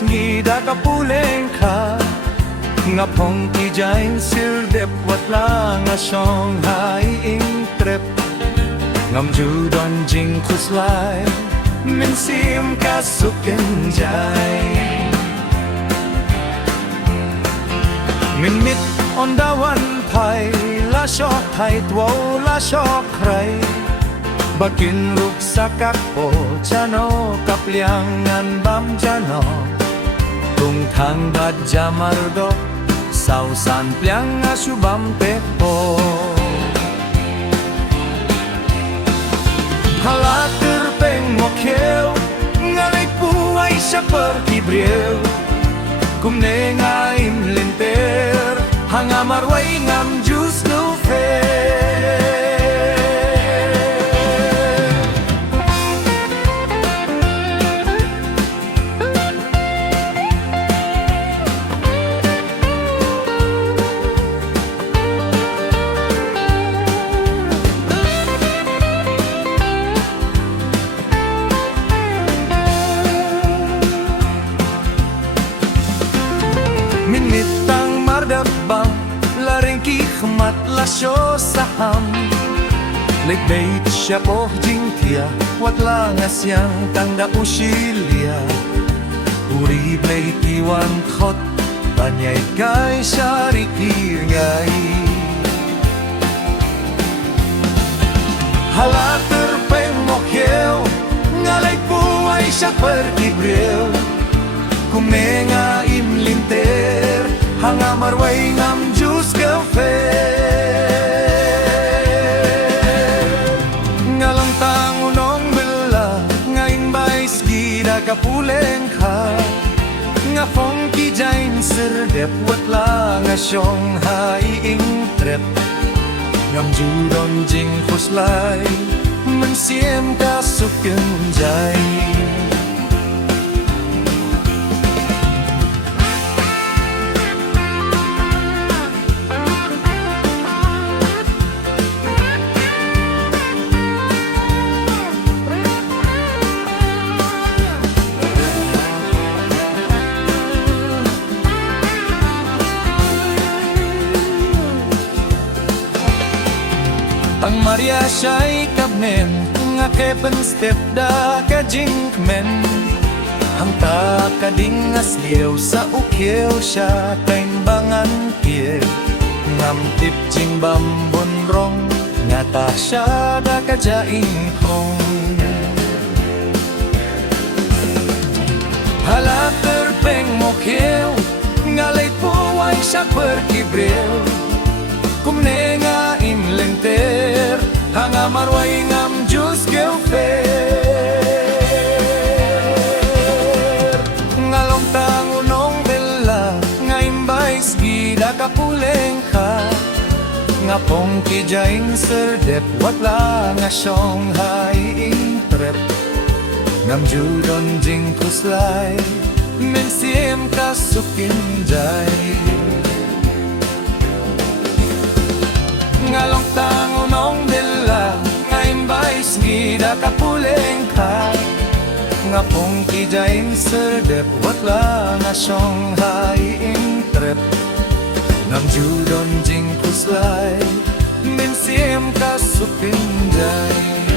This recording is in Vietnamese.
ngida kapuleng ka nga pong ijain sirdep watla nga Shanghai ing trip ngam judon jing kuslay min sim kasuken jay min mit on dawan pai la shok thai two la shok krai bakin ruk sakak po chano kapliangan bam chano tung thang bad jamardo sau san pliang asubam pepo halater peng mokhel ngalay puay sa perkibriel kumne nga imlinter hanga marway ngam jus no fair minitang mardabang laring kikmat lasyo saham Lekbeit siya po jingtia watla nga siyang tangda usilia Uri blay tiwan khot tanyay kay syarikir ngay Halater peng mokhel ngalay puay siya perkibril Kumne nga imlinter hanga marway ngam jus kafe ngalang tangunong bela ngayon ba'y skida kapuleng ka nga fong kijain sirdep watla nga Shanghai ing trip ngam judon jing kuslay mansiem kasuken jay Ang Maria siya'y kabnen nga kepen step da ka jinkmen Ang ta kading asliw sa ukyew siya kain bangan kiel Ngam tip jing bambon rong nga ta siya da ka jaing kong Halater peng mokyew ngalay puway siya perkibril Kumne nga inlenter hanga marway ngam jus gelfer ngalong tangunong bela nga imbay skida kapuleng ka nga pong kijain sirdep watla nga Shanghai ing trip ngam judon jing kuslay min siem kasukin jay ngalong tangunong bela ngayon ba'y skida kapuleng ka nga pong kijain sirdep watla nga Shanghai ing trip ngam judon jing kuslay min siem kasukin jay